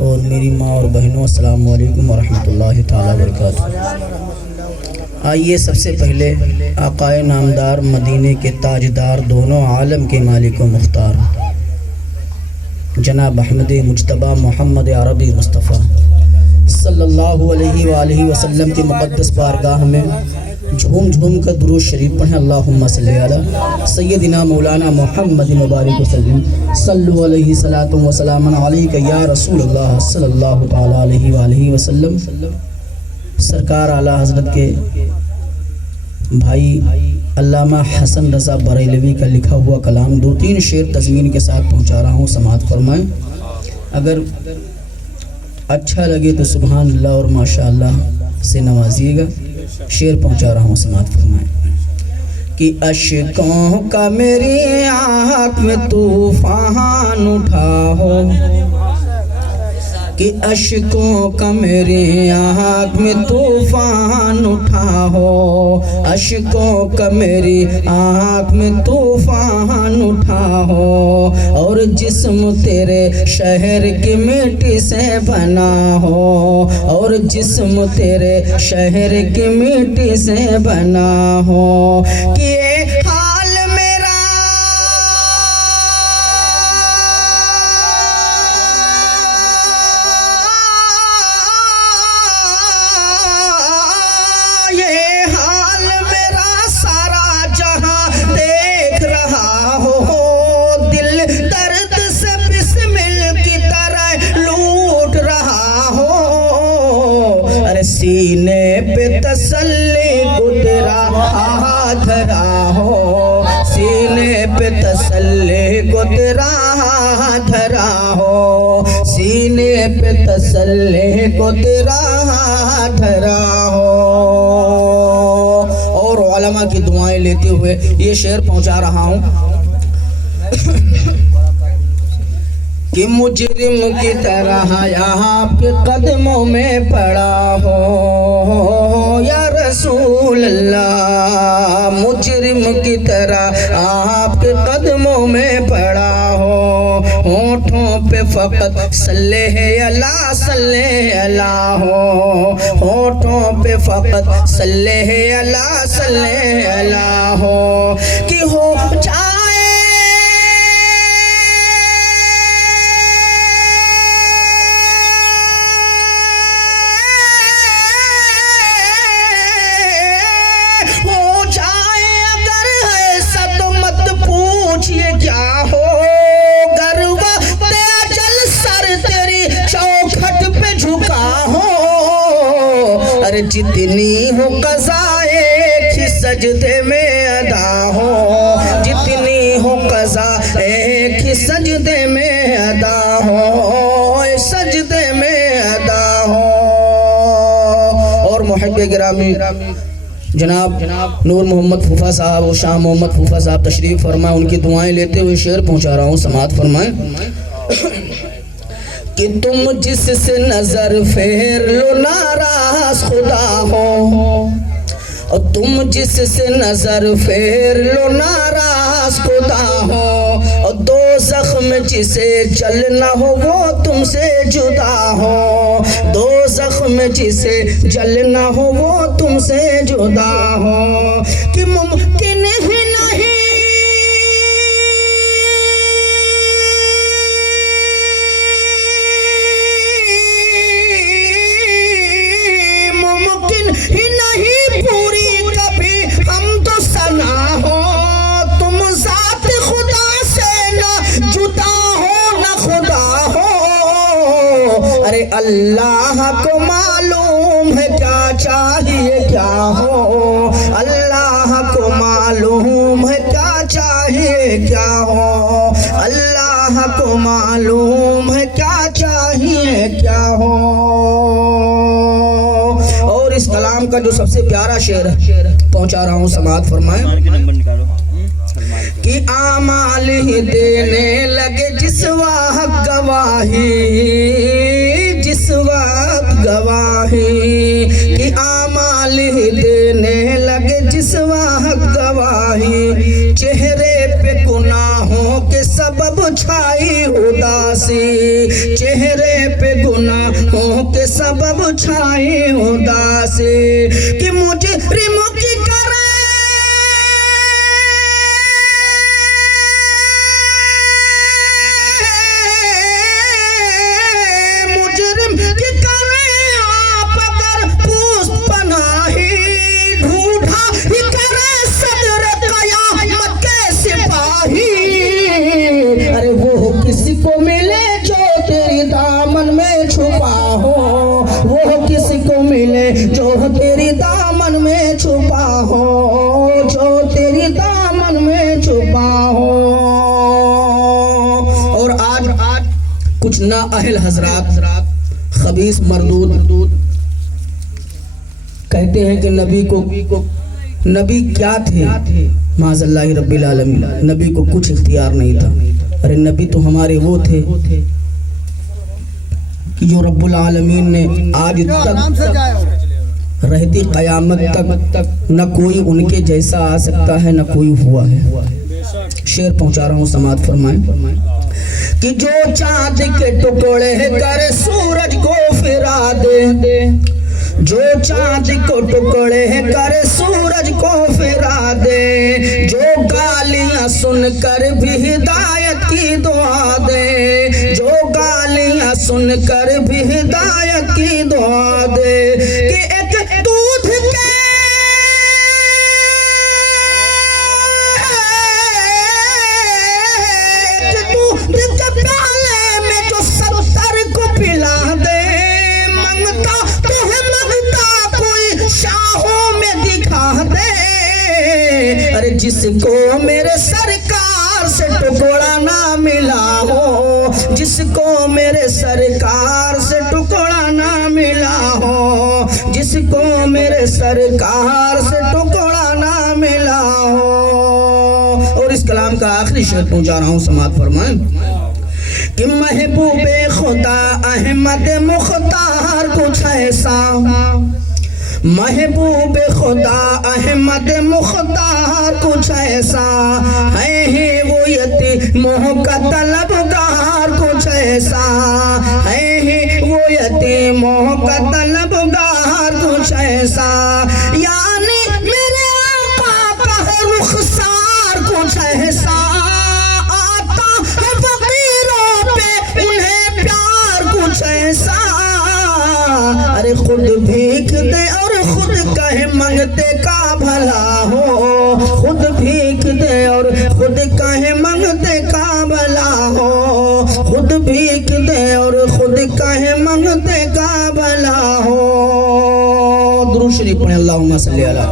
और मेरी माँ और बहनों, अस्सलाम वालेकुम वरहमतुल्लाहि ताला बरकातुहू। आइए सबसे पहले आकाए नामदार, मदीने के ताजदार, दोनों आलम के मालिक व मुख्तार जनाब अहमद मुज्तबा मोहम्मद अरबी मुस्तफ़ा सल्लल्लाहु अलैहि वसल्लम की मुक़द्दस बारगाह में झूम झूम कर दुरूद शरीफ पढ़ें। अल्लाहुम्मा सल्ली अला सय्यदिना मौलाना मुहम्मद मुबारक वसल्लम सल्लु अलैहि सलातु व सलामुन अलैका या रसूलल्लाह सल्लल्लाहु तआला अलैहि वसल्लम। सरकार आला हज़रत के भाई अल्लामा हसन रज़ा बरेलवी का लिखा हुआ कलाम 2-3 शेर तज़मीन के साथ पहुँचा रहा हूँ, समाअत फरमाएँ। अगर अच्छा लगे तो सुभान अल्लाह और माशाअल्लाह से नवाजिएगा। शेर पहुँचा रहा हूँ, समाअत फरमाएँ। कि अश्कों का मेरी आँख में तूफ़ान उठा हो, कि अश्कों का मेरी आँख में तूफ़ान उठा हो, अश्कों का मेरी आँख में तूफ़ान उठा हो, और जिस्म तेरे शहर की मिट्टी से बना हो, और जिस्म तेरे शहर की मिट्टी से बना हो। कि ये हाल मेरा सारा जहां देख रहा हो, दिल दर्द से बिस्मिल की तरह लूट रहा हो। अरे सीने पे तसल्ली को तेरा हाथ धरा हो, सीने पे तसल्ली को तेरा हाथ धरा हो, सीने पे तसल्ली को तेरा हाथ धरा हो। और उलमा की दुआएं लेते हुए ये शेर पहुंचा रहा हूं कि मुजरिम की तरह आपके कदमों में पड़ा हो या रसूल अल्लाह, मुजरिम की तरह आपके कदमों में पड़ा हो। होठों पे फ़क़त सल्ले अला हो, होठों पे फ़क़त सल्ले अला हो। कि हो जाए अगर है सत मत पूछिए क्या हो, गरवा तेजल सर तेरी चौखट पे झुका हो। अरे जितनी हो क़ज़ा एक ही सजदे में अदा हो, जितनी हो क़ज़ा एक ही सजदे में अदा हो, सजदे में अदा हो। और मुहब्बे गिरामी जनाब नूर मोहम्मद फूफा साहब और शाह मोहम्मद फूफा साहब तशरीफ़ फरमाए, उनकी दुआएं लेते हुए शेर पहुंचा रहा हूँ, समाअत फरमाएं। कि तुम जिससे नजर फेर लो नाराज खुदा हो, और तुम जिससे नजर फेर लो नाराज खुदा हो, और दो जख्म जिसे जलना हो वो तुमसे जुदा हो, दो जख्म जिसे जलना हो वो तुमसे जुदा हो। कि मुमकिन ही नहीं पूरी कभी हम तो सना हो, तुम ज़ात खुदा से ना जुदा हो ना खुदा हो। अरे अल्लाह को मालूम है क्या चाहिए क्या हो, अल्लाह को मालूम है क्या चाहिए क्या हो, अल्लाह को मालूम है क्या चाहिए क्या हो। और इस कलाम का जो सबसे प्यारा शेर पहुंचा रहा हूँ, समाअत फरमाएं। कि आमाल ही देने लगे जिस वक्त गवाही, जिस वक्त गवाही। कि आमाल ही देने लगे जिस वक्त गवाही, चेहरे पे गुनाहों के सबब छाई उदासी, चेहरे पे गुनाहों के सबब छाए उदास कि मुझे रिमो की करे मुजरिम की करे आप अगर पूछ पनाही ढूंढा ही करे सदर कयामत के सिपाही। अरे वो किसी को मिले जो तेरी दामन में छुपा हो, वो किसी को मिले जो तेरी दामन में छुपा हो, जो तेरी दामन में छुपा हो। और आज कुछ ना अहल हजरात खबीस मरदूद कहते हैं कि नबी क्या थे, माज़ल्लाहि रब्बिल आलमीन, नबी को कुछ इख्तियार नहीं था। अरे नबी तो हमारे वो थे कि जो रब्बुल आलमीन ने आज तक रहती क़यामत तक न कोई उनके जैसा आ सकता है न कोई हुआ है। शेर पहुंचा रहा हूँ, समात फरमाएं कि जो चांद के टुकड़े कर सूरज को फिरा दे, जो चांद को टुकड़े कर सूरज को फिरा दे, जो गालियां सुनकर भी हिदायत की दुआ दे, जो गालियां सुनकर भी हिदायत की दुआ दे कि एक दूध के प्याले में जो 70 को पिला दे, मंगता तो है मंगता कोई शाहों में दिखा दे। अरे जिसको मेरे सरकार से टुकड़ा ना मिला हो, जिसको मेरे सरकार से टुकड़ा ना मिला हो, जिसको मेरे सरकार से टुकड़ा ना मिला हो। और इस कलाम का आखिरी शेर पहुंचा रहा हूँ, समात फरमाएं कि महबूबे खुदा अहमद मुख्तार कुछ ऐसा, महबूबे खुदा अहमद मुख्तार कुछ ऐसा है वो यतीमों का तलबगार कुछ ऐसा है वो यतीमों का तलबगार कुछ ऐसा, यानी मेरे आका का है रुखसार कुछ ऐसा, आता है फकीरों पे उन्हें प्यार कुछ ऐसा। अरे खुद भीख दे और खुद कहे मंगते का भला हो, खुद भीख दे और खुद कहे मंगते का भला हो, खुद भीख दे और खुद कहे मंगते का भला हो। दुरूद शरीफ पढ़ें, अल्लाहुम्मा सल्ली अला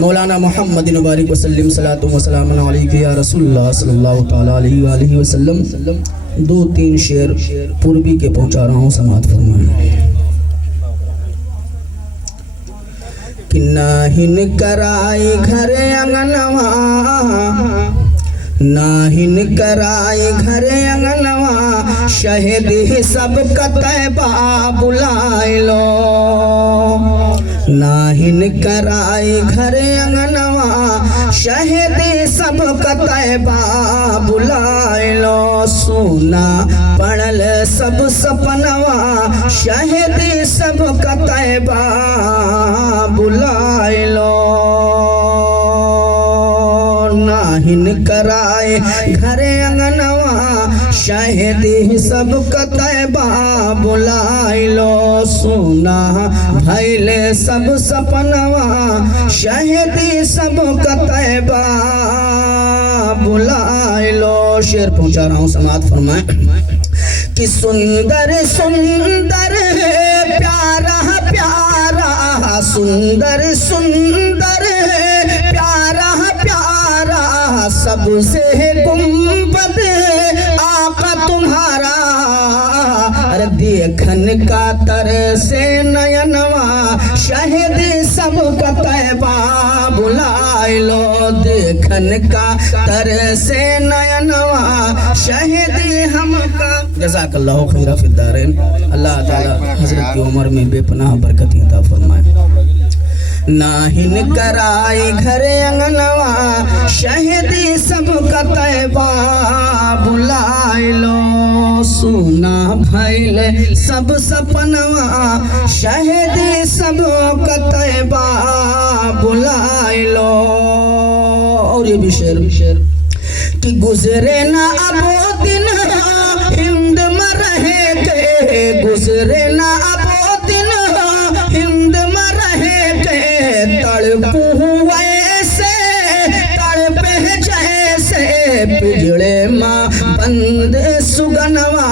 मौलाना मोहम्मद मुबारक वसल्लम सलातु व सलामुन अलैका या रसूलुल्लाह सल्लल्लाहु तआला अलैहि वसल्लम। 2-3 शेर पूर्वी के पहुंचा रहा हूँ, समात फरमाएं कि नाहिन कराई घर अंगनवा, नाहिन कराई घर अंगनवा, शहीद ही सब कतबा बुलाए लो, नाहिन कराई घर अंगनवा, शहीद सब कतबा बुलाए लो, सोना पड़ल सब सपनवा, शहीद सब कतबा बुलाए लो, नाहिन कराए घर अंगनवा, शहीद सब कतबा बुलाए लो, सोना भैल सब सपनवा, शहीद सब कतबा बुलाए लो। शेर पहुंचा रहा हूँ, समात फरमाएं कि सुंदर सुंदर है प्यारा प्यारा, सुंदर सुंदर है प्यारा प्यारा, सबसे गुंबद आका तुम्हारा, अरे देखन का तरसे नयनवा, शहीद सब कतबा बुलाए लो, देखन का तरसे नयनवा, शहीद हमका। जज़ाकल्लाहु खैरा फिद्दारैन। अल्लाह ताला हज़रत की उम्र में बेपनाह बरकत अता फरमाए। नाहिन कराई घर अंगनवा शहीदी सब कतैबा बुलाए लो सुना भैल सब सपनवा शहीदी सब कतैबा बुलाए लो। और ये भी शेर कि गुजरे ना अब दिन हिंद में रहे के गुजरे ना अब दिन हिंद में रहे के तड़पू वैसे तड़पे जैसे पिजड़े माँ बंद सुगनवा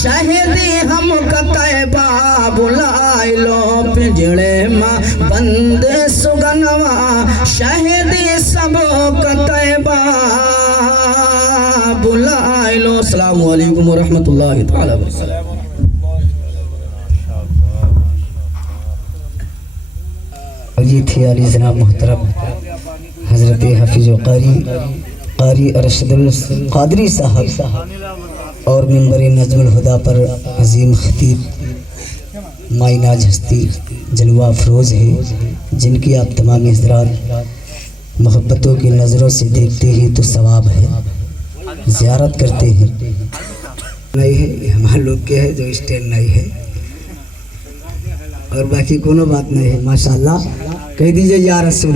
शहीदी हम कतैबा बुलाए लो पिजड़े माँ बंद सुगनवा शहीदी सब कतैबा बुलाए लो। अस्सलाम वालेकुम वरहमतुल्लाहि तआला वबरकातुहू। ये थे अली जनाब मोहतरम हजरत हफीज कारी अरशदुल कादरी साहब और मिंबर नज़्मुल हुदा पर अजीम खतीब माइनाज हस्ती जलवा अफरोज़ है जिनकी आप तमाम हज़रात मोहब्बतों की नज़रों से देखते ही तो सवाब है, ज़ियारत करते हैं नहीं है ये हमारे लोग के है जो स्टैंड नहीं है और बाकी कोनो बात नहीं है। माशाअल्लाह कह दीजिए या रसूल